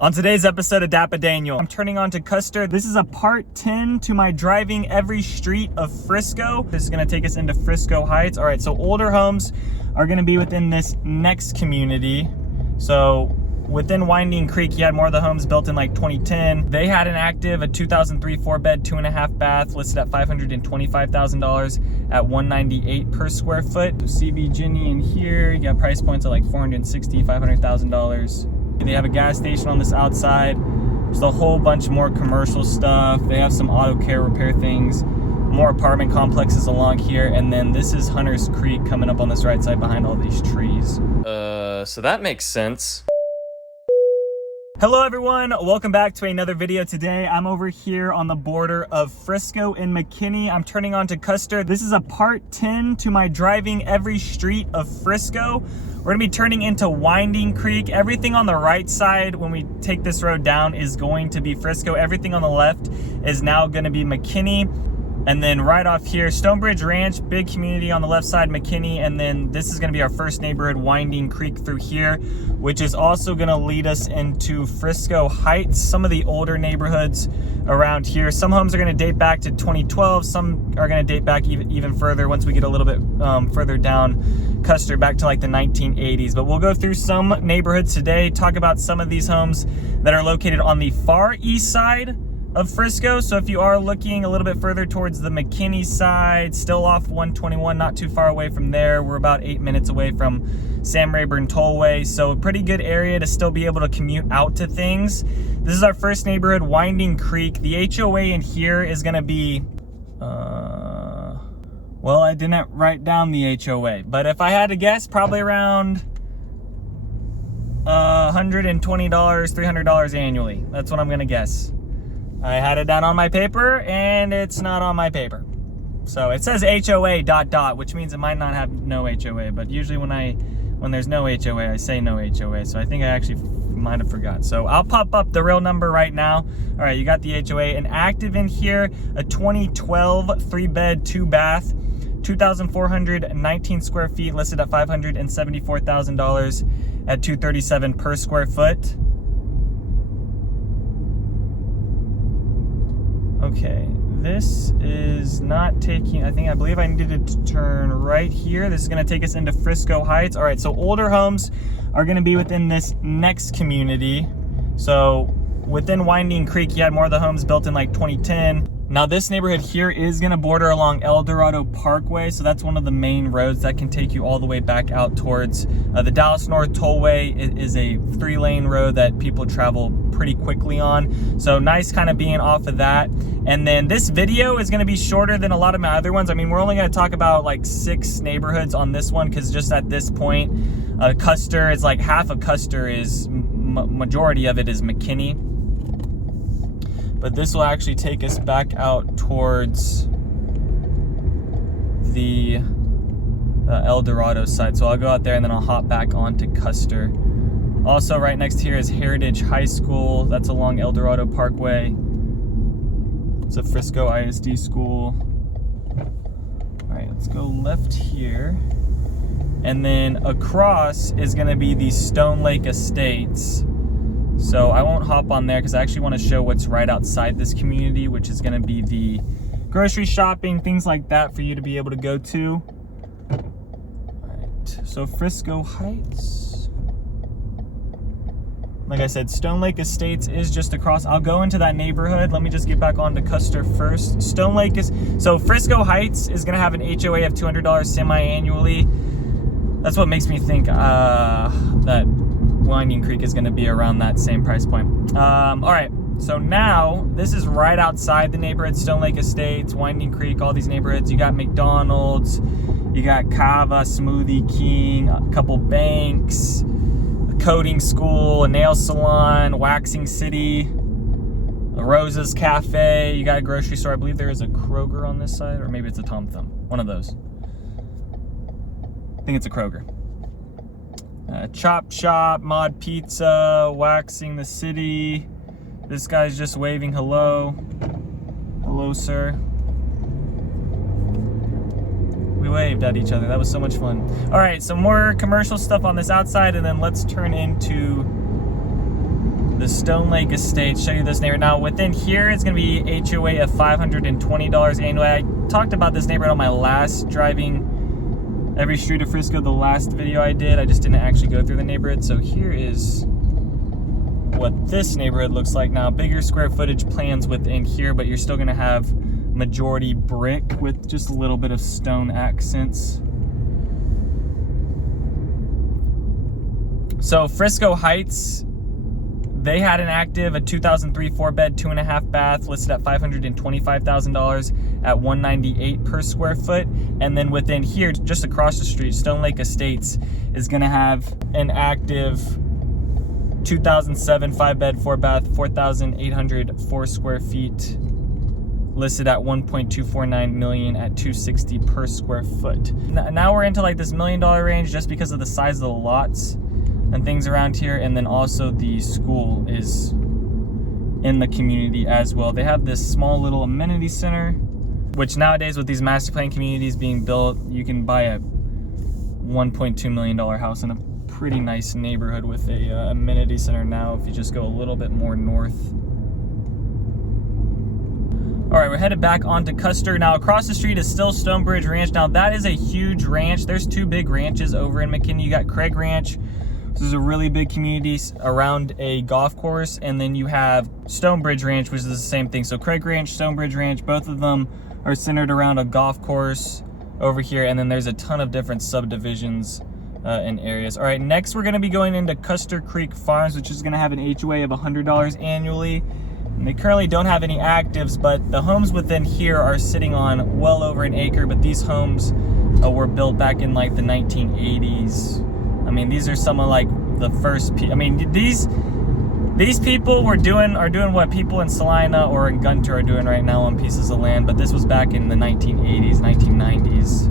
On today's episode of DAPA.DANIEL, I'm turning on to Custer. This is a part 10 to my driving every street of Frisco. This is gonna take us into Frisco Heights. All right, so older homes are gonna be within this next community. So within Winding Creek, you had more of the homes built in like 2010. They had an active, a 2003 4-bed, 2.5 bath, listed at $525,000 at $198 per square foot. CB Ginny in here, you got price points at like $460,000, $500,000. They have a gas station on this outside. There's a whole bunch more commercial stuff. They have some auto care repair things, more apartment complexes along here. And then this is Hunter's Creek coming up on this right side behind all these trees. So that makes sense. Hello everyone, welcome back to another video. Today I'm over here on the border of Frisco and McKinney. I'm turning on to Custer. This is a part 10 to my driving every street of Frisco. We're gonna be turning into Winding Creek. Everything on the right side when we take this road down is going to be Frisco. Everything on the left is now gonna be McKinney. And then right off here, Stonebridge Ranch, big community on the left side, McKinney. And then this is gonna be our first neighborhood, Winding Creek through here, which is also gonna lead us into Frisco Heights, some of the older neighborhoods around here. Some homes are gonna date back to 2012. Some are gonna date back even further once we get a little bit further down Custer, back to like the 1980s. But we'll go through some neighborhoods today, talk about some of these homes that are located on the far east side of Frisco. So if you are looking a little bit further towards the McKinney side, still off 121, not too far away from there. We're about 8 minutes away from Sam Rayburn Tollway. So a pretty good area to still be able to commute out to things. This is our first neighborhood, Winding Creek. The HOA in here is gonna be, well, I didn't write down the HOA, but if I had to guess, probably around $120, $300 annually. That's what I'm gonna guess. I had it down on my paper and it's not on my paper. So it says HOA ... which means it might not have no HOA, but usually when there's no HOA, I say no HOA. So I think I actually might have forgot. So I'll pop up the real number right now. All right, you got the HOA. And active in here, a 2012 3-bed, 2-bath, 2,419 square feet, listed at $574,000 at $237 per square foot. Okay, this is not taking, I believe I needed to turn right here. This is gonna take us into Frisco Heights. All right, so older homes are gonna be within this next community. So within Winding Creek, you had more of the homes built in like 2010. Now this neighborhood here is gonna border along El Dorado Parkway. So that's one of the main roads that can take you all the way back out towards the Dallas North Tollway. It is a 3-lane road that people travel pretty quickly on. So nice kind of being off of that. And then this video is gonna be shorter than a lot of my other ones. I mean, we're only gonna talk about like 6 neighborhoods on this one, because just at this point, Custer is like half of Custer is, majority of it is McKinney. But this will actually take us back out towards the El Dorado side. So I'll go out there and then I'll hop back onto Custer. Also right next here is Heritage High School. That's along El Dorado Parkway. It's a Frisco ISD school. All right, let's go left here. And then across is gonna be the Stone Lake Estates. So I won't hop on there because I actually want to show what's right outside this community, which is going to be the grocery shopping, things like that for you to be able to go to. All right, so Frisco Heights. Like I said, Stone Lake Estates is just across. I'll go into that neighborhood. Let me just get back onto Custer first. Stone Lake is, so Frisco Heights is going to have an HOA of $200 semi-annually. That's what makes me think that Winding Creek is going to be around that same price point. All right, so now this is right outside the neighborhood, Stone Lake Estates, Winding Creek, all these neighborhoods. You got McDonald's, you got Cava, Smoothie King, a couple banks, a coding school, a nail salon, Waxing City, a Rosa's Cafe. You got a grocery store. I believe there is a Kroger on this side, or maybe it's a Tom Thumb, one of those. I think it's a Kroger. Chop Shop, Mod Pizza, Waxing the City. This guy's just waving hello. Hello, sir. We waved at each other. That was so much fun. All right, some more commercial stuff on this outside, and then let's turn into the Stone Lake Estates. Show you this neighborhood. Now within here, it's gonna be HOA of $520 annually. I talked about this neighborhood on my last driving every street of Frisco, the last video I did. I just didn't actually go through the neighborhood. So here is what this neighborhood looks like now. Bigger square footage plans within here, but you're still gonna have majority brick with just a little bit of stone accents. So Frisco Heights, they had an active, a 2003 4-bed, 2.5 bath, listed at $525,000 at $198 per square foot. And then within here, just across the street, Stone Lake Estates is gonna have an active 2007 5-bed, 4-bath, 4,804 square feet, listed at $1.249 million at $260 per square foot. Now we're into like this $1 million range just because of the size of the lots and things around here. And then also the school is in the community as well. They have this small little amenity center, which nowadays with these master plan communities being built, you can buy a $1.2 million house in a pretty nice neighborhood with a amenity center now if you just go a little bit more north. All right, we're headed back onto Custer. Now across the street is still Stonebridge Ranch. Now that is a huge ranch. There's two big ranches over in McKinney. You got Craig Ranch. This is a really big community around a golf course. And then you have Stonebridge Ranch, which is the same thing. So Craig Ranch, Stonebridge Ranch, both of them are centered around a golf course over here. And then there's a ton of different subdivisions in areas. All right, next we're gonna be going into Custer Creek Farms, which is gonna have an HOA of $100 annually. And they currently don't have any actives, but the homes within here are sitting on well over an acre, but these homes were built back in like the 1980s. I mean, these are some of like the first I mean, these people are doing what people in Salina or in Gunter are doing right now on pieces of land, but this was back in the 1980s, 1990s.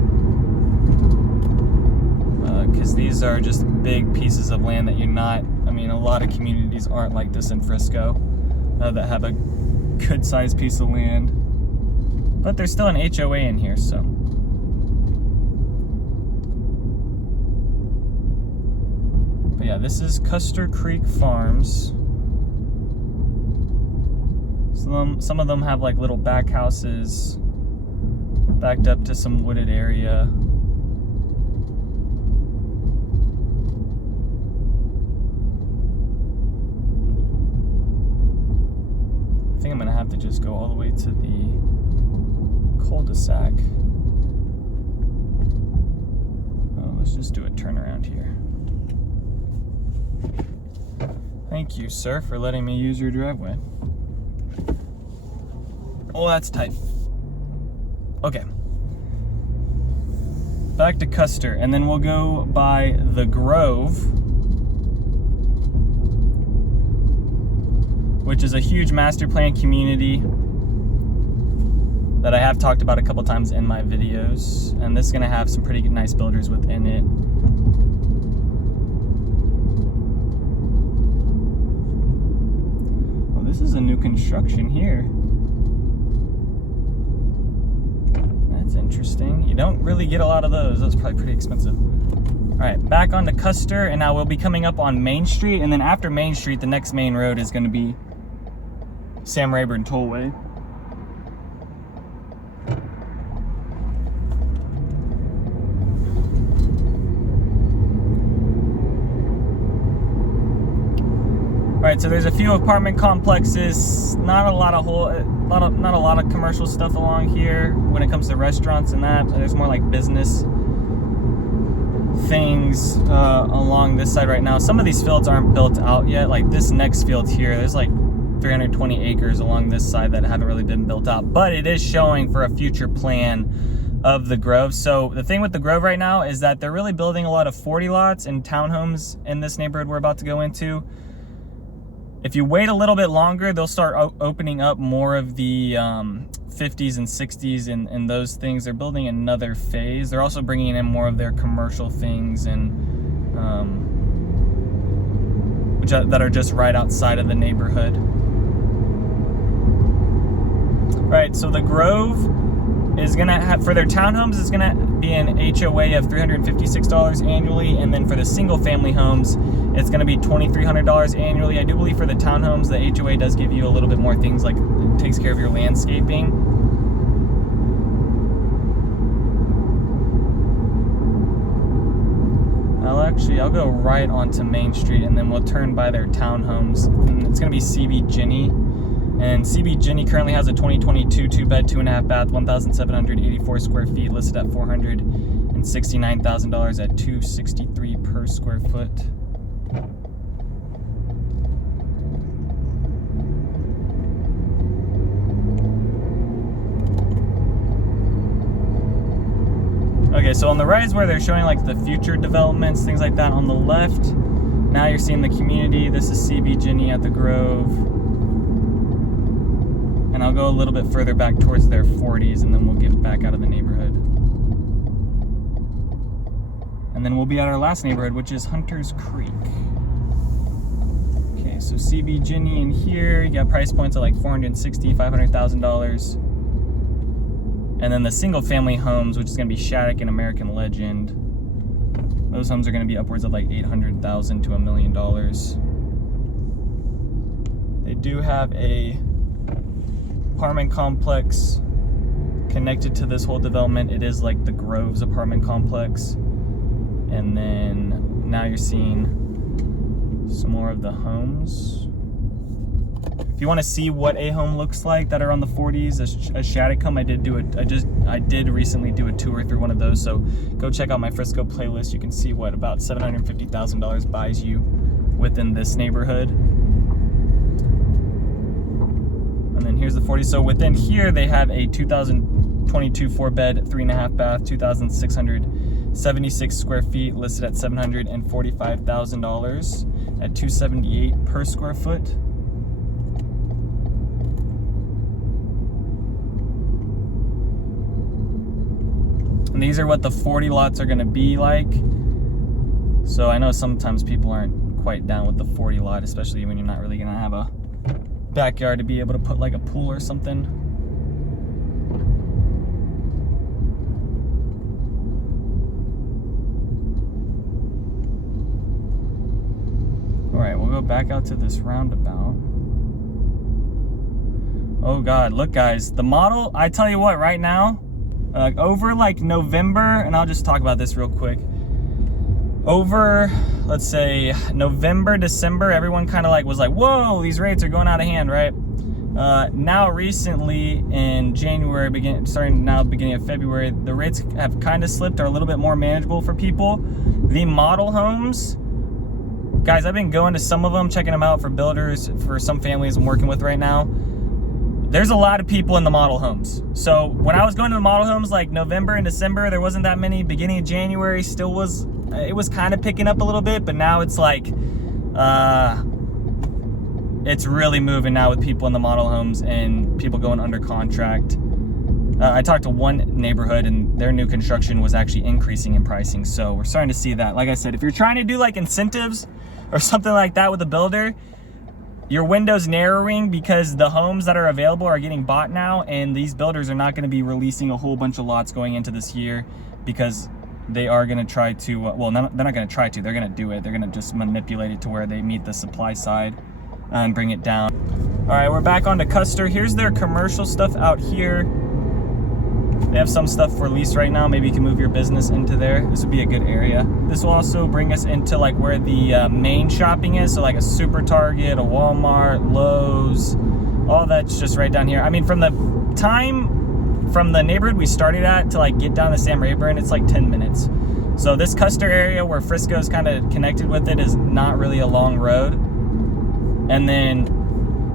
Because these are just big pieces of land that you're not, I mean, a lot of communities aren't like this in Frisco that have a good sized piece of land. But there's still an HOA in here, so. But yeah, this is Custer Creek Farms. Some of them have like little back houses backed up to some wooded area. I think I'm gonna have to just go all the way to the cul-de-sac. Oh, let's just do a turnaround here. Thank you, sir, for letting me use your driveway. Oh, that's tight. Okay. Back to Custer, and then we'll go by the Grove, which is a huge master plan community that I have talked about a couple times in my videos. And this is gonna have some pretty nice builders within it. Well, this is a new construction here. That's interesting. You don't really get a lot of those. That's probably pretty expensive. All right, back onto Custer, and now we'll be coming up on Main Street, and then after Main Street, the next main road is gonna be Sam Rayburn Tollway. All right, so there's a few apartment complexes, not a lot of commercial stuff along here when it comes to restaurants and that. There's more like business things along this side right now. Some of these fields aren't built out yet. Like this next field here, there's like 320 acres along this side that haven't really been built out, but it is showing for a future plan of the Grove. So the thing with the Grove right now is that they're really building a lot of 40 lots and townhomes in this neighborhood we're about to go into. If you wait a little bit longer, they'll start opening up more of the 50s and 60s and those things. They're building another phase. They're also bringing in more of their commercial things and that are just right outside of the neighborhood. Right, so the Grove is gonna have, for their townhomes, is gonna be an HOA of $356 annually, and then for the single family homes, It's going to be $2,300 annually. I do believe for the townhomes, the HOA does give you a little bit more things, like it takes care of your landscaping. I'll go right onto Main Street, and then we'll turn by their townhomes. And it's going to be CB Ginny. And CB Ginny currently has a 2022 2-bed, 2.5 bath, 1,784 square feet, listed at $469,000 at $263 per square foot. Okay, so on the right is where they're showing like the future developments, things like that. On the left, now you're seeing the community. This is CB Ginny at the Grove. And I'll go a little bit further back towards their 40s, and then we'll get back out of the neighborhood. And then we'll be at our last neighborhood, which is Hunters Creek. Okay, so CB Ginny in here, you got price points at like $460,000, $500,000. And then the single family homes, which is going to be Shattuck and American Legend, those homes are going to be upwards of like $800,000 to $1 million. They do have a apartment complex connected to this whole development. It is like the Groves apartment complex. And then now you're seeing some more of the homes. If you want to see what a home looks like that are on the 40s, a Shattuck home, I did recently do a tour through one of those. So go check out my Frisco playlist. You can see what about $750,000 buys you within this neighborhood. And then here's the 40s. So within here, they have a 2022 4-bed, 3.5 bath, 2,676 square feet, listed at $745,000 at $278 per square foot. And these are what the 40 lots are going to be like. So I know sometimes people aren't quite down with the 40 lot, especially when you're not really going to have a backyard to be able to put like a pool or something. All right, we'll go back out to this roundabout. Oh God, look guys, the model, I tell you what, right now, over like November, and I'll just talk about this real quick. Over, let's say November, December, everyone kind of like was like, whoa, these rates are going out of hand, right? Now recently in January, beginning of February, the rates have kind of slipped, are a little bit more manageable for people. The model homes, guys, I've been going to some of them, checking them out for builders, for some families I'm working with right now. There's a lot of people in the model homes. So when I was going to the model homes like November and December, there wasn't that many. Beginning of January still was, it was kind of picking up a little bit, but now it's like, it's really moving now with people in the model homes and people going under contract. I talked to one neighborhood and their new construction was actually increasing in pricing. So we're starting to see that. Like I said, if you're trying to do like incentives or something like that with a builder, your window's narrowing because the homes that are available are getting bought now, and these builders are not going to be releasing a whole bunch of lots going into this year because they are going to try to, well, they're not going to try to, they're going to do it. They're going to just manipulate it to where they meet the supply side and bring it down. All right, we're back onto Custer. Here's their commercial stuff out here. They have some stuff for lease right now. Maybe you can move your business into there. This would be a good area. This will also bring us into like where the main shopping is. So like a Super Target, a Walmart, Lowe's, all that's just right down here. I mean, from the neighborhood we started at to like get down to Sam Rayburn, it's like 10 minutes. So this Custer area where Frisco's kind of connected with it is not really a long road. And then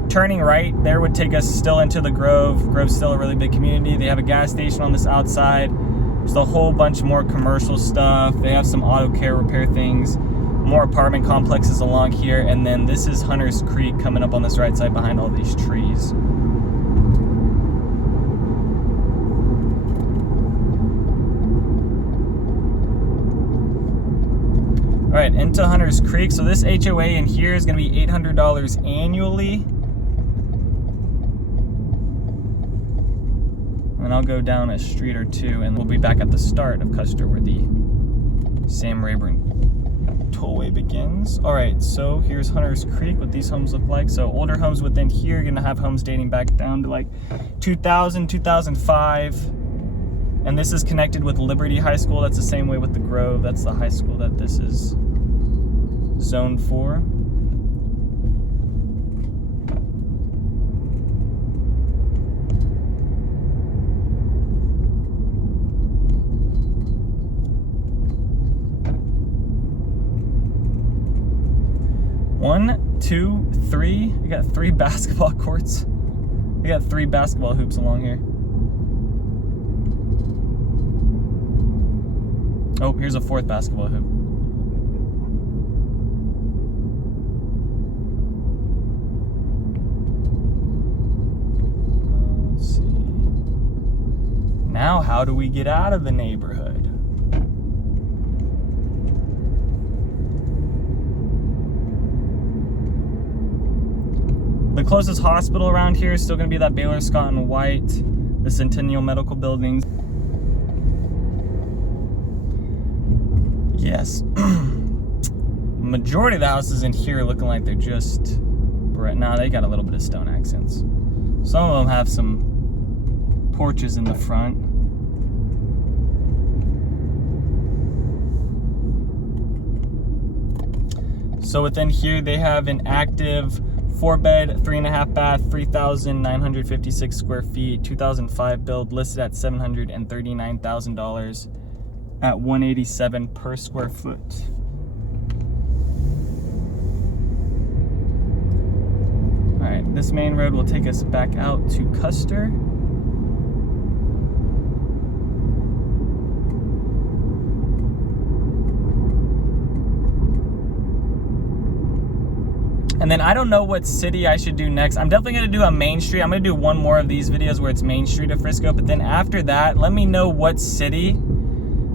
turning right there would take us still into the Grove. Grove's still a really big community. They have a gas station on this outside. There's a whole bunch more commercial stuff. They have some auto care repair things, more apartment complexes along here. And then this is Hunters Creek coming up on this right side behind all these trees. All right, into Hunters Creek. So this HOA in here is gonna be $800 annually. And I'll go down a street or two and we'll be back at the start of Custer where the Sam Rayburn tollway begins. All right, so here's Hunter's Creek, what these homes look like. So older homes within here are gonna have homes dating back down to like 2000, 2005. And this is connected with Liberty High School. That's the same way with the Grove. That's the high school that this is zoned for. One, two, three. We got 3 basketball courts. We got 3 basketball hoops along here. Oh, here's a 4th basketball hoop. Let's see. Now, how do we get out of the neighborhood? The closest hospital around here is still going to be that Baylor Scott and White, the Centennial Medical Buildings. Yes. Majority of the houses in here are looking like they're just brick. Nah, they got a little bit of stone accents. Some of them have some porches in the front. So within here, they have an active 4-bed, 3.5 bath, 3,956 square feet, 2005 build, listed at $739,000 at $187 per square foot. All right, this main road will take us back out to Custer. And then I don't know what city I should do next. I'm definitely gonna do a Main Street. I'm gonna do one more of these videos where it's Main Street of Frisco, but then after that, let me know what city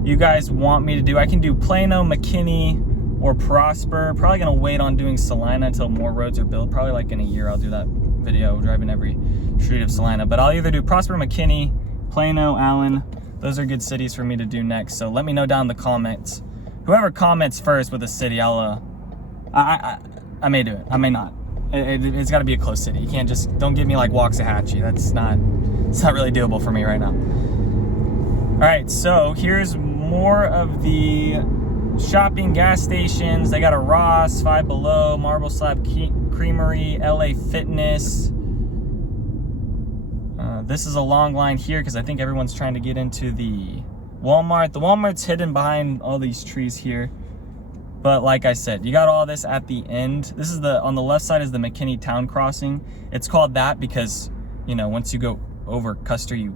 you guys want me to do. I can do Plano, McKinney, or Prosper. Probably gonna wait on doing Salina until more roads are built. Probably like in a year I'll do that video, driving every street of Salina. But I'll either do Prosper, McKinney, Plano, Allen. Those are good cities for me to do next. So let me know down in the comments. Whoever comments first with a city, I may do it. I may not. It's got to be a close city. You can't just, don't give me like Waxahachie. It's not really doable for me right now. All right, so here's more of the shopping gas stations. They got a Ross, Five Below, Marble Slab Creamery, LA Fitness. This is a long line here because I think everyone's trying to get into the Walmart. The Walmart's hidden behind all these trees here. But like I said, you got all this at the end. This is on the left side is the McKinney Town Crossing. It's called that because, you know, once you go over Custer, you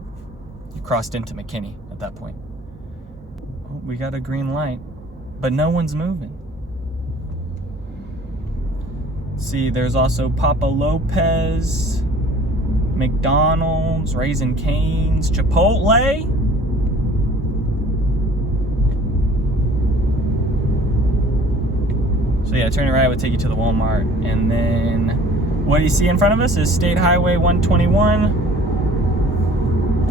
crossed into McKinney at that point. Oh, we got a green light, but no one's moving. See, there's also Papa Lopez, McDonald's, Raising Cane's, Chipotle. So yeah, turning right would take you to the Walmart. And then what you see in front of us is State Highway 121.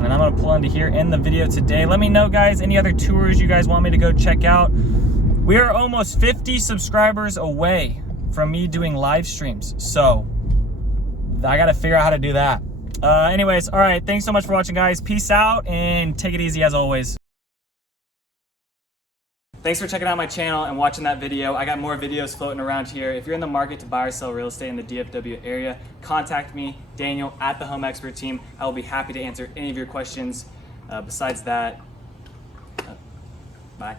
And I'm gonna pull into here in the video today. Let me know, guys, any other tours you guys want me to go check out. We are almost 50 subscribers away from me doing live streams. So I gotta figure out how to do that. Anyways, all right, thanks so much for watching, guys. Peace out and take it easy as always. Thanks for checking out my channel and watching that video. I got more videos floating around here. If you're in the market to buy or sell real estate in the DFW area, contact me, Daniel, at the Home Expert Team. I will be happy to answer any of your questions. Besides that, bye.